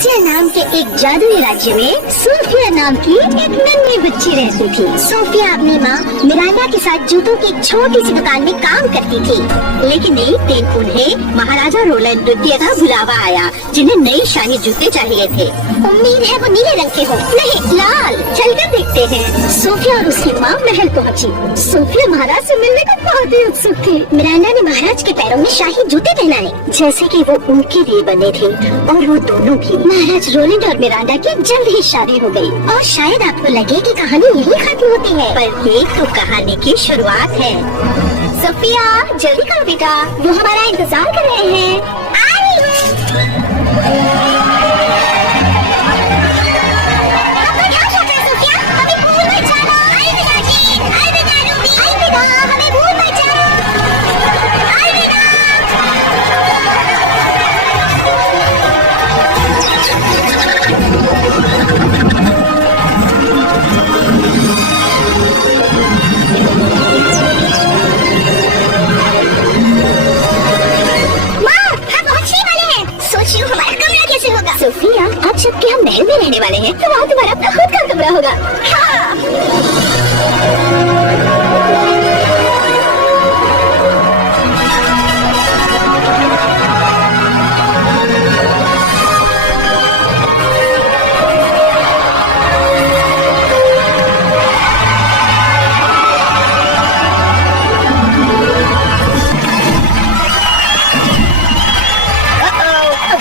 Persia नाम के एक जादुई राज्य में सोफिया नाम की एक नन्ही बच्ची रहती थी। सोफिया अपनी माँ मिरांडा के साथ जूतों की एक छोटी सी दुकान में काम करती थी, लेकिन एक दिन उन्हें महाराजा रोलैंड द्वितीय का बुलावा आया, जिन्हें नए शाही जूते चाहिए थे। उम्मीद है वो नीले रंग के हो, नहीं लाल। चलकर देखते हैं। सोफिया और उसकी माँ महल पहुँची। सोफिया महाराज से मिलने को बहुत ही उत्सुक थी। मिरांडा ने महाराज के पैरों में शाही जूते पहनाए, जैसे कि वो उनके लिए बने थे, और वो दोनों की महाराज रोलैंड और मिरांडा की जल्द ही शादी हो गई। और शायद आपको लगे कि कहानी यही खत्म होती है, पर ये तो कहानी की शुरुआत है। सोफिया जल्दी करो बेटा, वो हमारा इंतजार कर रहे हैं। आ रही हूँ। सोफिया, अब जबकि हम महल में रहने वाले हैं, तो वहाँ तुम्हारा अपना खुद का कमरा होगा। हाँ।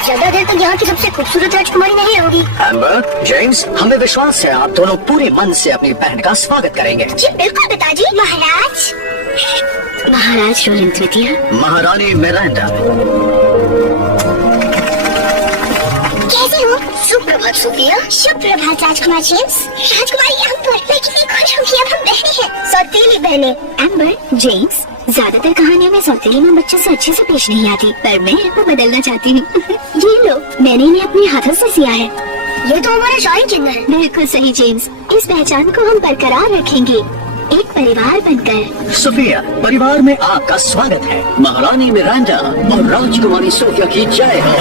ज्यादा देर तक यहाँ की सबसे खूबसूरत राजकुमारी नहीं होगी। एम्बर, जेम्स, हमें विश्वास है आप दोनों पूरे मन से अपनी बहन का स्वागत करेंगे। जी बिल्कुल पिताजी। महाराज रोलैंड द्वितीय, महारानी मिरांडा, कैसे हो? सुप्रभात सोफिया। सुप्रभात राजकुमार जेम्स। राजकुमारी एम्बर, मैं कितनी खुश हूँ कि अब हम बहनें हैं, सौतेली बहनें। एम्बर, जेम्स, ज्यादातर कहानियों में सौतेली माँ बच्चों से अच्छे से पेश नहीं आती, पर मैं वो बदलना चाहती हूँ। ये लो, मैंने इन्हें अपने हाथों से सिया है। ये तो हमारा शाही चिन्ह है। बिल्कुल सही जेम्स, इस पहचान को हम बरकरार रखेंगे, एक परिवार बनकर। सोफिया, परिवार में आपका स्वागत है। महारानी मिरांडा और राजकुमारी सोफिया की जय हो।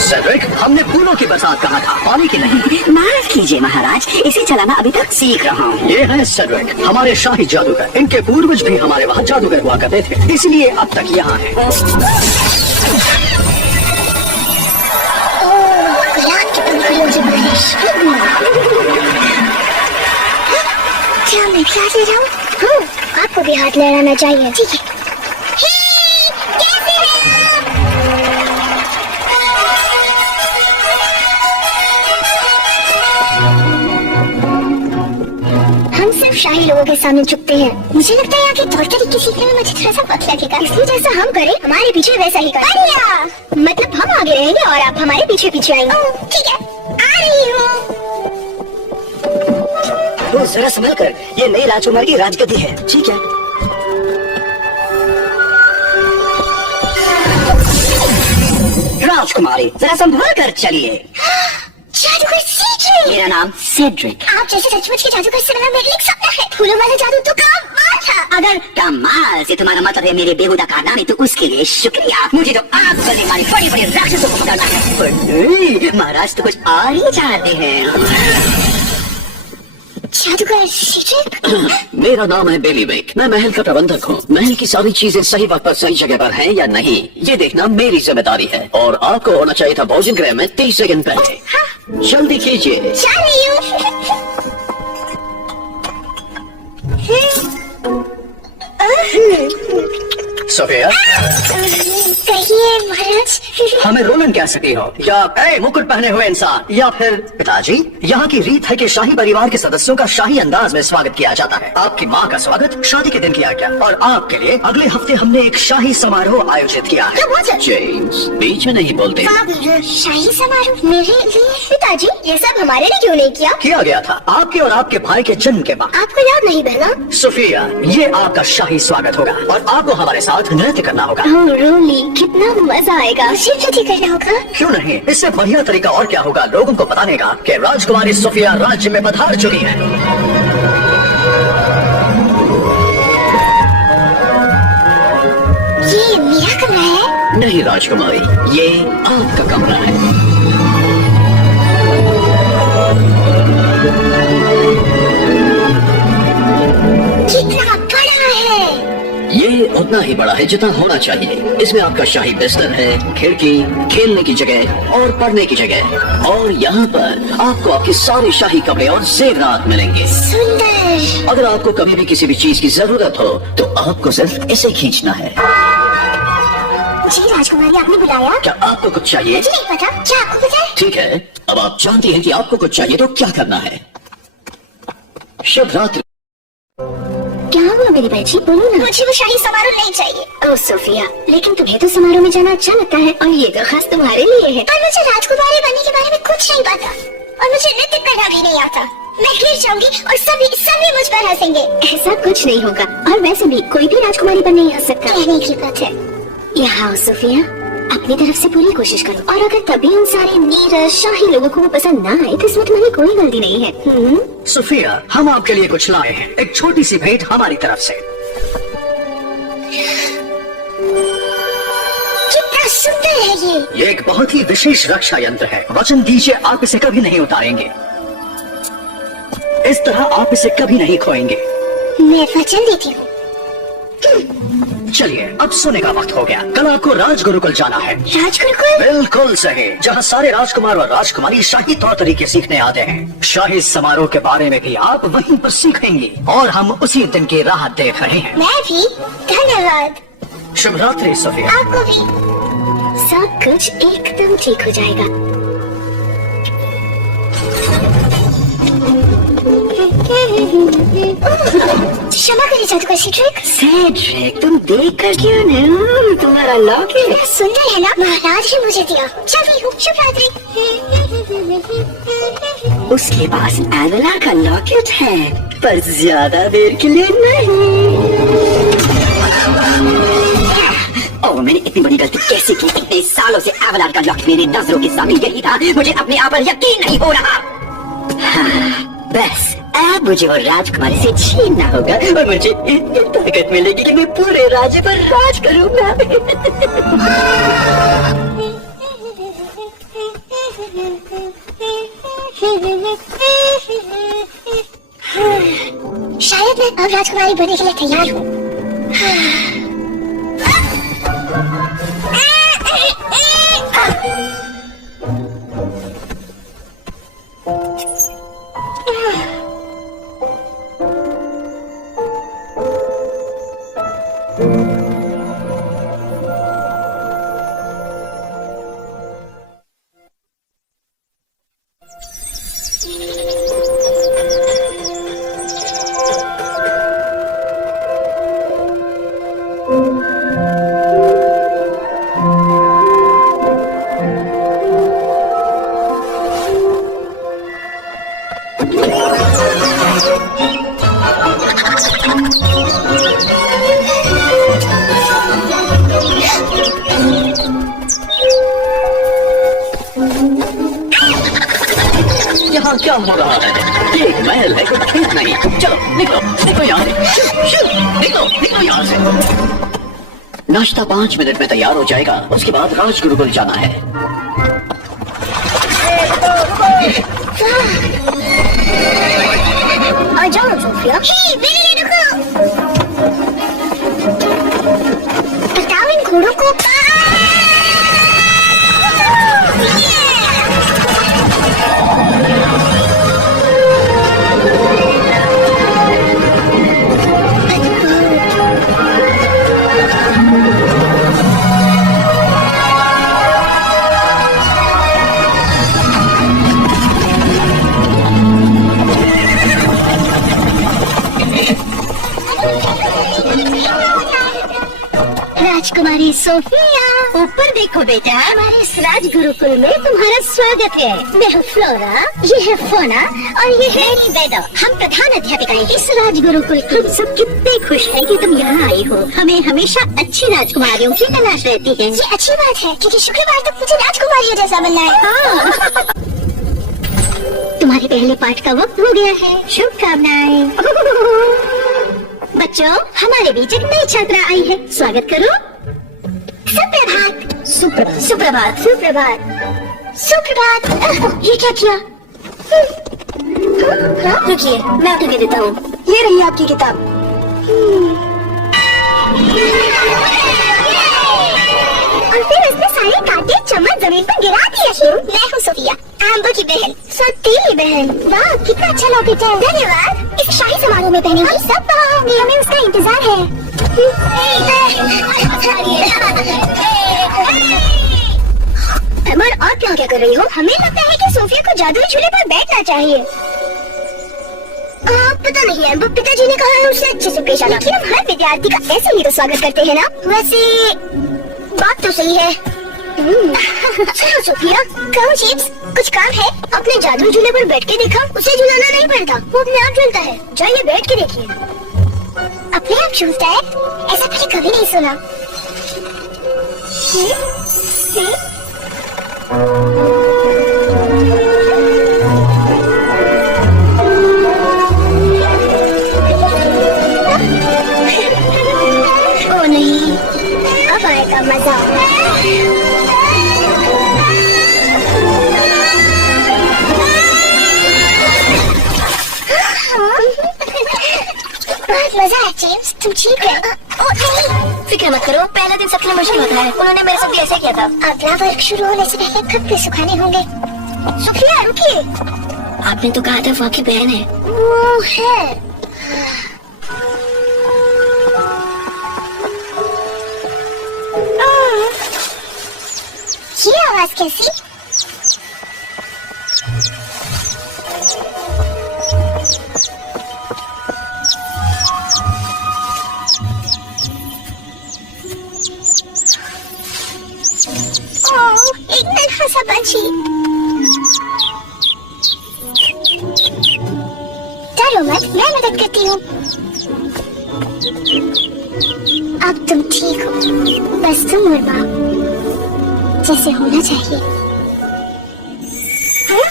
सेड्रिक, हमने फूलों की बरसात कहा था, पानी की नहीं। माफ कीजिए महाराज, इसे चलाना अभी तक सीख रहा हूँ। ये है सेड्रिक, हमारे शाही जादूगर। इनके पूर्वज भी हमारे वहाँ जादूगर हुआ करते थे, इसलिए अब तक यहाँ है। क्या मैं क्लास ले जाऊँ? हाँ, आपको भी हाथ लहराना चाहिए। ठीक है। शाही लोगों के सामने झुकते हैं। मुझे लगता है यहाँ के तौर तरीके सीखने में मुझे थोड़ा सा वक्त लगेगा, इसलिए जैसा हम करें हमारे पीछे वैसा ही करें। मतलब हम आगे रहेंगे और आप हमारे पीछे पीछे आएंगे। ठीक है, आ रही हूँ। तो जरा संभल कर, ये नई राजकुमारी की राजगद्दी है। ठीक है। राजकुमारी, जरा संभल कर चलिए। जादूगर सीड्रिक। मेरा नाम सेड्रिक। आप जैसे सचमुच के जादूगर से मिलना मेरे लिए एक सपना है। फूलों वाला जादू तो कमाल था। अगर कमाल से तुम्हारा मतलब है मेरे बेहुदा कारनामे, तो उसके लिए शुक्रिया। मुझे तो आग करने वाले बड़े बड़े राक्षसों को पकड़ना है। पर नहीं, महाराज तो कुछ और ही चाहते हैं। जादूगर सीड्रिक। मेरा नाम है बेलीविक, मैं महल का प्रबंधक हूँ। महल की सारी चीजें सही वक्त पर सही जगह पर हैं या नहीं, ये देखना मेरी जिम्मेदारी है। और आपको होना चाहिए था भोजन गृह में 30 सेकंड पहले। जल्दी कीजिए। सोफिया, कहिए महाराज। हमें रोलैंड कह सकती हो, या मुकुट पहने हुए इंसान, या फिर पिताजी। यहाँ की रीत है कि शाही परिवार के सदस्यों का शाही अंदाज में स्वागत किया जाता है। आपकी माँ का स्वागत शादी के दिन किया गया, और आपके लिए अगले हफ्ते हमने एक शाही समारोह आयोजित किया है। जेम्स, बीच में नहीं बोलते। शाही समारोह मेरे लिए? पिताजी, ये सब हमारे लिए क्यों नहीं किया गया था आपके और आपके भाई के जन्म के बाद। आपको याद नहीं बहना? सोफिया, ये आपका शाही स्वागत होगा, और आपको हमारे साथ नृत्य करना होगा। रोली, कितना मजा आएगा। नृत्य करना होगा? क्यों नहीं, इससे बढ़िया तरीका और क्या होगा लोगों को बताने का कि राजकुमारी सोफिया राज्य में पधार चुकी है। नहीं राजकुमारी, ये आपका कमरा है। कितना बड़ा है? ये उतना ही बड़ा है जितना होना चाहिए। इसमें आपका शाही बिस्तर है, खिड़की, खेलने की जगह और पढ़ने की जगह। और यहाँ पर आपको आपके सारे शाही कपड़े और जेवरात मिलेंगे। सुंदर। अगर आपको कभी भी किसी भी चीज की जरूरत हो तो आपको सिर्फ इसे खींचना है। जी राजकुमारी, आपने बुलाया? क्या आपको कुछ चाहिए? मुझे नहीं पता, क्या आपको पता है? ठीक है, अब आप जानती हैं कि आपको कुछ चाहिए तो क्या करना है। शुभ रात्रि। क्या हुआ मेरी बच्ची, बोलो ना। मुझे वो शाही समारोह नहीं चाहिए। ओह सोफिया, लेकिन तुम्हें तो समारोह में जाना अच्छा लगता है और ये तो खास तुम्हारे लिए है। पर मुझे राजकुमारी बनने के बारे में कुछ नहीं पता और मुझे नृत्य करना भी नहीं आता। मैं गिर जाऊंगी और सभी मुझ पर हंसेंगे। ऐसा कुछ नहीं होगा और वैसे भी कोई भी राजकुमारी बन नहीं आ सकता। कहने की बात है। यहाँ आओ सोफिया, अपनी तरफ से पूरी कोशिश करो और अगर तभी उन सारे नीरस शाही लोगों को वो पसंद ना आए तो इसमें तुम्हारी कोई गलती नहीं है। सोफिया, हम आपके लिए कुछ लाए हैं, एक छोटी सी भेंट हमारी तरफ से। कितना सुंदर है ये एक बहुत ही विशेष रक्षा यंत्र है। वचन दीजिए आप इसे कभी नहीं उतारेंगे। इस तरह आप इसे कभी नहीं खोएंगे। मैं वचन देती हूँ। चलिए, अब सोने का वक्त हो गया। कल आपको राजगुरुकुल जाना है। राजगुरुकुल? बिल्कुल सही, जहाँ सारे राजकुमार और राजकुमारी शाही तौर तरीके सीखने आते हैं। शाही समारोह के बारे में भी आप वहीं पर सीखेंगे और हम उसी दिन की राह देख रहे हैं। मैं भी। धन्यवाद। शुभ रात्रि सोफिया। आपको भी। सब कुछ एकदम ठीक हो जाएगा। क्षमा करिए जादूगर सेड्रिक, तुम देख कर क्या ना, तुम्हारा लॉकेट सुंदर है ना? महाराज ने मुझे दिया। चलती हूँ, शुभ रात्रि। उसके पास एवेला का लॉकेट है, पर ज्यादा देर के लिए नहीं। ओह, मैंने इतनी बड़ी गलती कैसे की? इतने सालों से एवेला का लॉकेट मेरी नजरों के सामने यही था। मुझे अपने आप पर यकीन नहीं हो रहा। हाँ, बस अब मुझे वो राजकुमारी से छीनना होगा और मुझे इतनी ताकत मिलेगी कि मैं पूरे राज्य पर राज करूंगा। शायद मैं अब राजकुमारी बनने के लिए तैयार हूँ। यहाँ क्या हो रहा है? ये एक महल है, कोई खेत नहीं। चलो निकलो, निकलो यहाँ से। निकलो यहाँ से। नाश्ता 5 मिनट में तैयार हो जाएगा। उसके बाद राजगुरुकुल जाना है। आ जाओ सोफिया। मेरे लिए रुको। बताओ इन घोड़ों को। राजकुमारी सोफिया, ऊपर देखो बेटा। हमारे इस राजगुरुकुल में तुम्हारा स्वागत है। मैं हूँ फ्लोरा, ये है फोना और ये है वेदा। हम प्रधान अध्यापिका हैं इस राजगुरुकुल की। हम सब कितने खुश हैं कि तुम यहाँ आई हो। हमें हमेशा अच्छी राजकुमारियों की तलाश रहती है। ये अच्छी बात है क्योंकि शुक्रवार तक मुझे राजकुमारियों जैसा बनना है। हाँ। तुम्हारे पहले पाठ का वक्त हो गया है। शुभकामनाएं। बच्चों, हमारे बीच एक नई छात्रा आई है। स्वागत करो। सुप्रभात। सुप्रभात सुप्रभात सुप्रभात सुप्रभात। ये क्या किया? रुकिए, मैं आपको दे देता हूँ। ये रही आपकी किताब। और फिर उसने सारे कांटे चम्मच जमीन पर गिरा दिया। मैं हूँ सोफिया, एम्बर की बहन, सौतेली बहन। वाह, कितना अच्छा लॉकेट है। धन्यवाद। इस शाही समारोह में पहने हम सब वहाँ होंगे। हमें उसका इंतजार है। एम्बर, और क्या कर रही हो? हमें लगता है कि सोफिया को जादुई झूले पर बैठना चाहिए। पता नहीं एम्बर, पिताजी ने कहा है उससे अच्छे से पेश आना। लेकिन हम हर विद्यार्थी का ऐसे ही तो स्वागत करते हैं ना। वैसे बात तो सही है। चलो सोफिया, कहो चिप्स, कुछ काम है? अपने जादू झूले पर बैठ के देखा, उसे झुलाना नहीं पड़ता, वो अपने आप झूलता है। जाइए बैठ के देखिए। अपने आप झूलता है? ऐसा मैंने कभी नहीं सुना। ओ नहीं, अब आएगा मजा। बहुत मजा आया जेम्स, तुम ठीक है? ओ नहीं, फिक्र मत करो, पहला दिन सबके लिए मुश्किल होता है। उन्होंने मेरे साथ भी ऐसा किया था। अगला वर्ग शुरू होने से पहले कपड़े सुखाने होंगे। सोफिया रुकिए, आपने तो कहा था वो आपकी बहन है। वो है। ये आवाज कैसी? एक नन्हा सा पंछी। डरो मत, मैं मदद करती हूँ। अब तुम ठीक हो, बस तुम और माँ जैसे होना चाहिए। हाँ?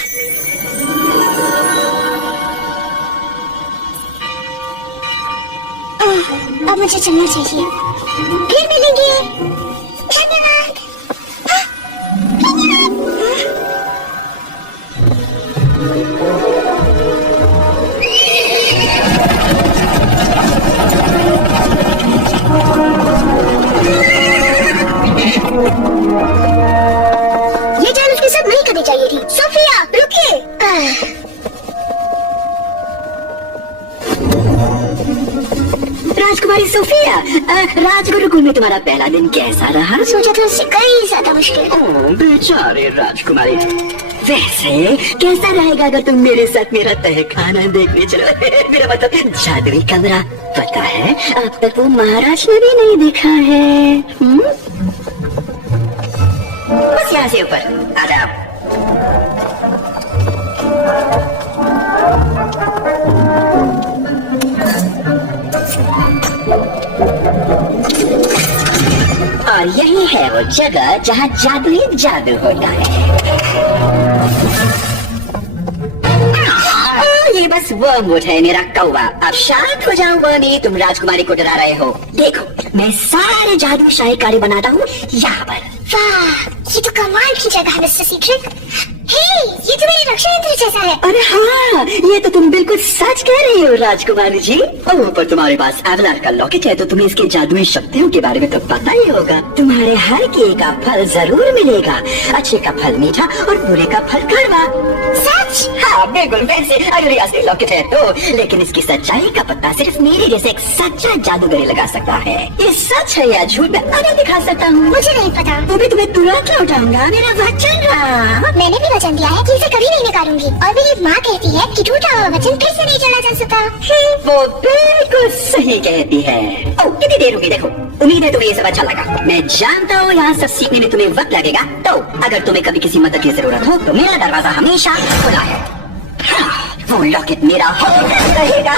अब मुझे चलना चाहिए। फिर मिलेंगे। धन्यवाद। ये जान उसके साथ नहीं करनी चाहिए थी। सोफिया रुकिए। राजकुमारी सोफिया, राजगुरुकुल में तुम्हारा पहला दिन कैसा रहा? सोचा था उससे कई ज्यादा मुश्किल। बेचारे राजकुमारी। वैसे कैसा रहेगा अगर तुम मेरे साथ मेरा तहखाना देखने चलो? मेरा मतलब जादुई कमरा। पता है अब तक वो महाराज ने भी नहीं देखा है। बस यहाँ से ऊपर आ जाओ। और यही है वो जगह जहाँ जादुई जादू होता है। ये बस वर्मवुड है मेरा कौवा। अब शांत हो जाओ वर्मी, तुम राजकुमारी को डरा रहे हो। देखो मैं सारे जादू शाही कार्य बनाता हूँ यहाँ पर। वाह, ये तो कमाल की जगह है मिस्टर सीक्रेट। हे, ये तो मेरे रक्षा यंत्र जैसा है। अरे हाँ, ये तो तुम बिल्कुल सच कह रही हो राजकुमारी जी। और पर तुम्हारे पास एवलार का लॉकेट है तो तुम्हें इसकी जादुई शक्तियों के बारे में तो पता ही होगा। तुम्हारे हर किए का फल जरूर मिलेगा। अच्छे का फल मीठा और बुरे का फल कड़वा। सच? हाँ बिल्कुल वैसे अगर ये असली लॉकेट है तो। लेकिन इसकी सच्चाई का पता सिर्फ मेरे जैसे एक सच्चा जादूगर ही लगा सकता है। ये सच है या झूठ मैं अभी दिखा सकता हूँ। मुझे नहीं पता। तो भी तुम्हें तुरंत लौटाऊंगा, मेरा वचन रहा। मैंने भी वचन दिया है कि इसे कभी नहीं निकालूंगी। और मेरी माँ कहती है कि टूटा हुआ वचन फिर से नहीं चला जा सकता। वो बिल्कुल सही कहती है। ओ, कितनी देर होगी देखो। उम्मीद है तुम्हें ये सब अच्छा लगा। मैं जानता हूँ यहाँ सब सीखने में तुम्हें वक्त लगेगा। तो अगर तुम्हें कभी किसी मदद की जरूरत हो तो मेरा दरवाजा हमेशा खुला है। हाँ, वो लॉकेट मेरा रहेगा।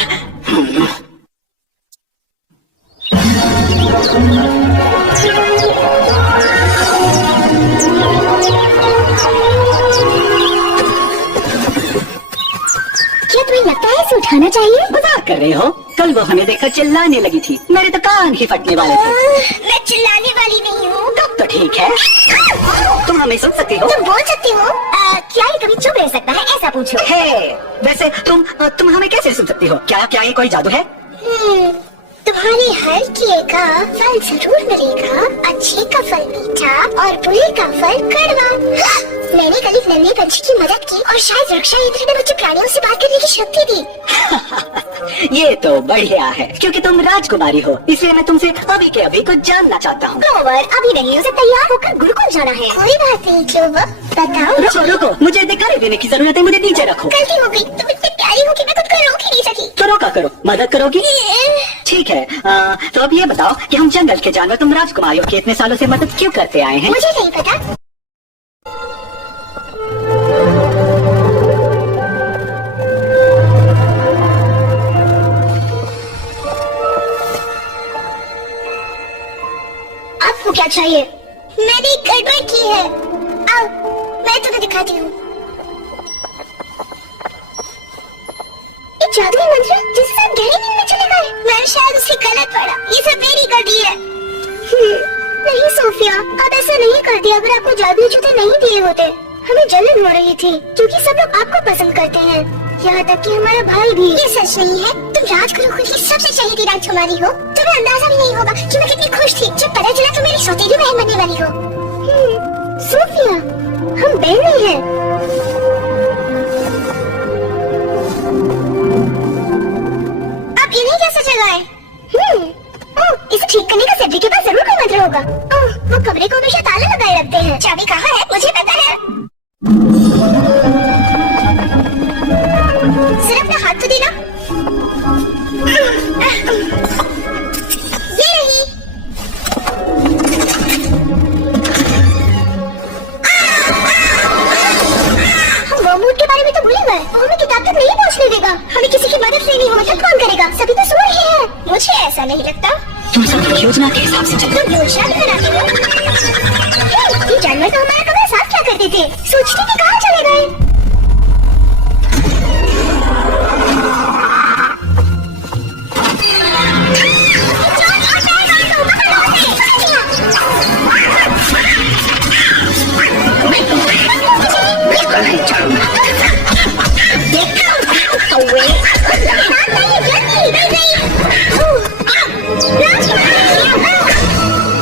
क्या तुम्हें लगता है उठाना चाहिए? मजाक कर रहे हो? कल वो हमें देखकर चिल्लाने लगी थी, मेरे तो कान ही फटने वाले थे। मैं चिल्लाने वाली नहीं हूँ। तब तो ठीक है, तुम हमें सुन सकती हो। तुम बोल सकती हो। क्या ये कभी चुप रह सकता है? ऐसा पूछो। हे, वैसे तुम हमें कैसे सुन सकती हो? क्या ये कोई जादू है? तुम्हारे हर किए का फल जरूर मिलेगा। अच्छे का फल मीठा और बुरे का फल कड़वा। मैंने कल एक नन्हे पंछी की मदद की और शायद रक्षा यंत्र ने मुझे प्राणियों से बात करने की शक्ति दी। ये तो बढ़िया है, क्योंकि तुम राजकुमारी हो, इसलिए मैं तुमसे अभी के अभी कुछ जानना चाहता हूँ। क्लोवर, अभी नहीं, उसे तैयार होकर गुरुकुल जाना है। कोई बात नहीं क्लोवर, बताओ। रुको, मुझे दिखाई देने की जरूरत है, मुझे नीचे रखो। गलती हो गई, तुम इतनी प्यारी हो कि मैं खुद को रोक ही नहीं सकी। तो रोका करो, मदद करोगी? ठीक है, तो अब ये बताओ कि हम जंगल के जानवर तुम राजकुमारियों की इतने सालों से मदद क्यों करते आए हैं? मुझे नहीं पता। आपको क्या चाहिए? मैंने एक गड़बड़ की है। आओ, मैं तुम्हें दिखाती हूँ। एक जादुई मंत्र जिससे आप गहरी नींद में चले गए। मैंने शायद उसे गलत पढ़ा। ये सब मेरी गलती है। नहीं सोफिया, अब ऐसा नहीं करती। अगर आपको जादुई जूते नहीं दिए होते, हमें जलन हो रही थी, क्योंकि सब लोग आपको पसंद करते हैं, यहाँ तक कि हमारा भाई भी। ये सच नहीं है, तुम राजगुरु की सबसे चहेती राजकुमारी हो। तुम्हें अंदाजा भी नहीं होगा कि मैं कितनी खुश थी जब पता चला तुम मेरी सौतेली बहन बनने वाली हो। सोफिया, हम बहनें हैं। अब इन्हें कैसे जगाए? इसे ठीक करने का सेड्रिक के पास जरूर कोई मंत्र होगा। वो कमरे को हमेशा ताला लगाए रखते हैं। चाबी कहाँ है? मुझे पता है। सिर्फ अपना हाथ तो देना। ये रही। हम वर्मवुड के बारे में तो भूल गए। वो हमें किताब तक नहीं पहुंचने देगा। हमें किसी की मदद लेनी हो, मदद कौन करेगा? सभी तो सो रहे हैं। मुझे ऐसा नहीं लगता। तुम सब योजना के हिसाब से चलो। तुम योजना भी बनाते हो? ये जानवर तो हमारा कमरा साफ क्या करते थे? सोचते थे कहाँ चले गए?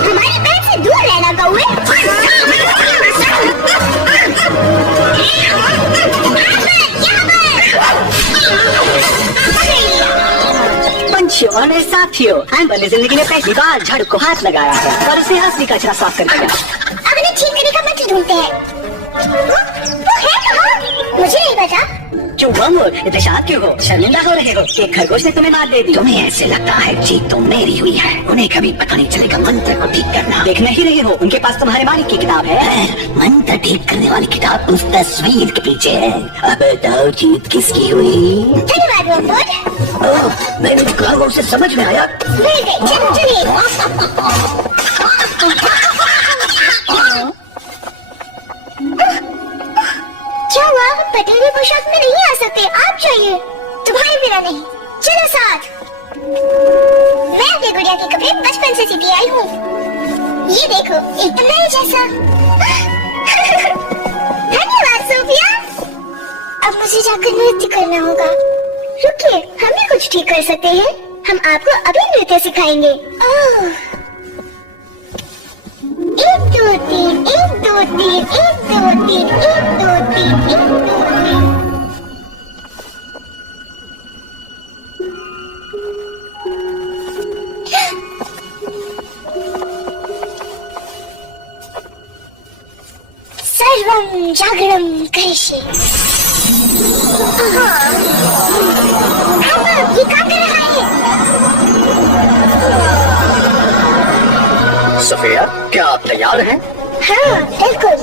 हमारे पेट से दूर रहना कौवे। पंछियों और मेरे साथियों, एम्बर ने जिंदगी में पहली बार झाड़ू को हाथ लगाया है और उसे असली कचरा साफ कर दिया। अब इन्हें ठीक करने का मंत्र ढूंढते हैं। वो है कहाँ? मुझे नहीं पता। क्यों वर्मवुड, इतने शांत क्यों हो? शर्मिंदा हो रहे हो? एक खरगोश ने तुम्हें मार दे दी। तुम्हें ऐसे लगता है जीत तो मेरी हुई है। उन्हें कभी पता नहीं चलेगा मंत्र को ठीक करना। देख नहीं रहे हो, उनके पास तुम्हारे मालिक की किताब है। मंत्र ठीक करने वाली किताब उस तस्वीर के पीछे है। अब बताओ जीत किसकी हुई? धन्यवाद वर्मवुड। ओह, मैंने कहा वो उसे समझ में आया। मिल गए, चलो चलिए। क्या हुआ? पति भी पोशाक में नहीं आ सकते। आप जाइए, तुम्हारे बिना नहीं। चलो साथ। मैं अपने गुड़िया के कपड़े बचपन से सीती आई हूँ। ये देखो, एकदम नए जैसा। धन्यवाद सोफिया। अब मुझे जाकर नृत्य करना होगा। रुकिए, हम भी कुछ ठीक कर सकते हैं। हम आपको अभी नृत्य सिखाएंगे। ओह, 1 2 3 1 2 3 1 2 3 1 2 3 1 2 3। सर्वं जागरण करिष्ये। ये काम कर रहा है। सोफिया, क्या आप तैयार हैं? हाँ, बिल्कुल।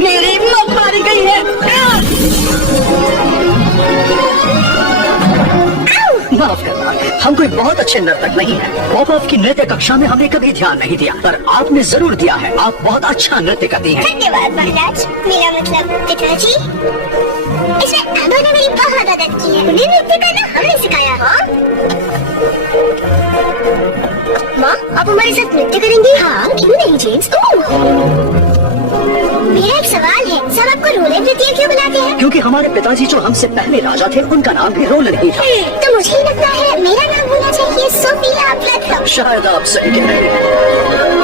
मेरी मौत मारी गई है। माफ करना, हम कोई बहुत अच्छे नर्तक नहीं हैं। पॉपअप की नृत्य कक्षा में हमने कभी ध्यान नहीं दिया, पर आपने जरूर दिया है। आप बहुत अच्छा नृत्य करती हैं। धन्यवाद महाराज। मेरा मतलब पिताजी, इसमें एबा ने मेरी बहुत मदद की है। उन्हें नृत्य करना हमने सिखाया। हाँ माँ, आप हमारे साथ नृत्य करेंगी? हाँ, क्यों नहीं जेम्स। मेरा एक सवाल है, सब आपको रोले नृत्य क्यों बुलाते हैं? क्योंकि हमारे पिताजी जो हमसे पहले राजा थे, उनका नाम भी रोलन ही था। तो मुझे लगता है मेरा नाम होना चाहिए सोफिया प्लेथम। शायद आप सही कह रहे हैं।